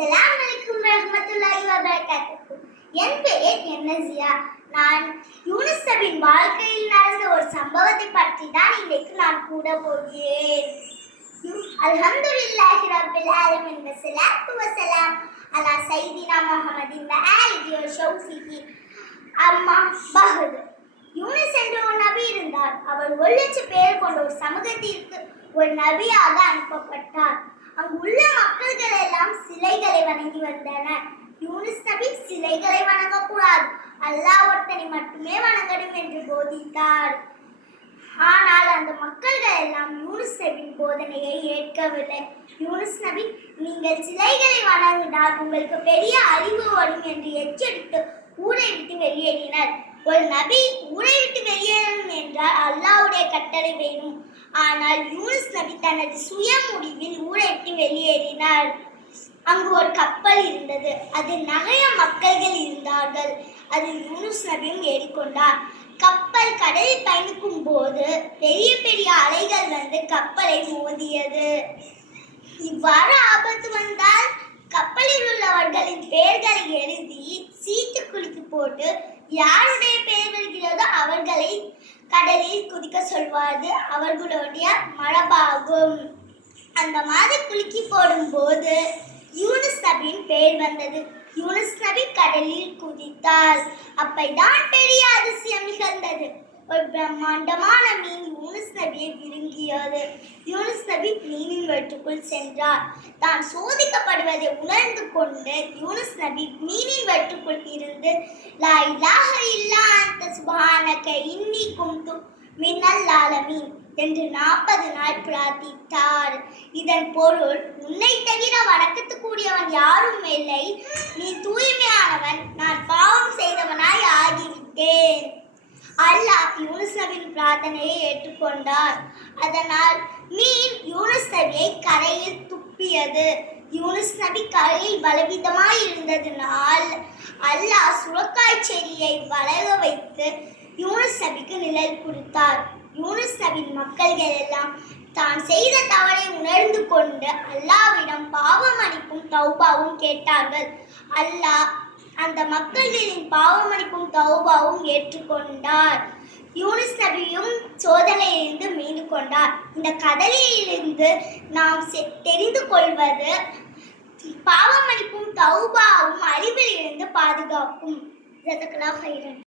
அஸ்ஸலாமு அலைக்கும் வரஹ்மத்துல்லாஹி வபரகாத்துஹு. என் பெயர் எம்னசியா. நான் யூனுஸ் நபியின் வாழ்க்கையில் நடந்த ஒரு சம்பவத்தை பற்றி தான் இன்றைக்கு நான் கூற போகிறேன். அல்ஹம்துலில்லாஹி ரப்பில் ஆலமீன் வஸ்ஸலாத்து வஸ்ஸலாம் அலா சய்யிதினா முஹம்மதின் வ ஆலிஹி வ ஸஹ்பிஹி. அம்மா பஹத். யூனுஸ் என்ற ஒரு நபி இருந்தார். அவர் 1,00,000 பேர் கொண்ட ஒரு சமூகத்திற்கு ஒரு நபியாக அனுப்பப்பட்டார். அங்கு உள்ள மக்கள்கள் எல்லாம் சிலைகளை வணங்கி வந்தனர். யூனுஸ் நபி சிலைகளை வணங்கக்கூடாது, அல்லாஹ் ஒருத்தனை மட்டுமே வணங்கணும் என்று போதித்தார். ஆனால் அந்த மக்கள்கள் எல்லாம் யூனுஸ் நபியின் போதனையை ஏற்கவில்லை. யூனுஸ் நபி, நீங்கள் சிலைகளை வணங்கினால் உங்களுக்கு பெரிய அறிவு வரும் என்று எச்சரித்து ஊரை விட்டு வெளியேறினர். ஒரு நபி ஊரை விட்டு வெளியேறணும் என்றால் அல்லாஹ்வுடைய கட்டளை வேணும். ஆனால் யூனுஸ் நபி தனது சுய முடிவில் ஊரை விட்டு வெளியேறினார். அங்கு ஒரு கப்பல் இருந்தது. அதில் நிறைய மக்கள்கள் இருந்தார்கள். அதில் யூனுஸ் நபியும் ஏறிக்கொண்டார். கப்பல் கடலில் பயணிக்கும் போது பெரிய பெரிய அலைகள் வந்து கப்பலை மோதியது. இவ்வாறு ஆபத்து வந்தால் கப்பலில் உள்ளவர்களின் பெயர்களை எழுதி சீட்டு குலுக்கி போட்டு யாருடைய பெயர் வருகிறதோ அவர்களை கடலில் குதிக்க சொல்வாது அவர்களுடைய மரபாகும். அந்த மாதிரி குலுக்கி போடும் போது யூனுஸ் நபியின் பெயர் வந்தது. யூனுஸ் நபி கடலில் குதித்தார். அப்பதான் பெரிய அதிசயம் நிகழ்ந்தது. ஒரு பிரம்மாண்டமான மீன் யூனுஸ் நபியை விழுங்கியது. யூனுஸ் நபி மீனின் வயிற்றுக்குள் சென்றார். தான் சோதிக்கப்படுவதை உணர்ந்து கொண்டு யூனுஸ் நபி மீனின் வயிற்றுக்குள் இருந்து லா இலாஹ இல்லா அன்த சுப்ஹானக இன்னி குன்து மினல் ஆலமீன் என்று 40 நாள் பிரார்த்தித்தார். இதன் பொருள், உன்னை தவிர வணக்கத்துக்குரியவன் யாரும் இல்லை, நீ தூய்மையானவன், நான் பாவம் செய்தவனாய் ஆகிவிட்டேன். அல்லாஹ் யூனுஸ் நபியின் பிரார்த்தனையை ஏற்றுக்கொண்டார். அதனால் மீன் யூனுஸ் நபியை கரையில் துப்பியது. யூனுஸ் நபி கரையில் பலவிதமாய் இருந்ததினால் அல்லாஹ் சுரக்காய் செடியை வளர வைத்து யூனுஸ் நபிக்கு நிழல் கொடுத்தார். யூனுஸ் நபியின் மக்கள்கள் எல்லாம் தான் செய்த தவறை உணர்ந்து கொண்டு அல்லாஹ்விடம் பாவ மன்னிப்பும் தௌபாவும் கேட்டார்கள். அல்லாஹ் அந்த மக்களின் பாவ மன்னிப்பும் தௌபாவும் ஏற்றுக்கொண்டார். யூனுஸ் நபியும் சோதனையிலிருந்து மீண்டு கொண்டார். இந்த கதையிலிருந்து நாம் தெரிந்து கொள்வது, பாவ மன்னிப்பும் தௌபாவும் அறிவில் இருந்து பாதுகாக்கும். ஜஸாக்கல்லாஹு ஹைரன்.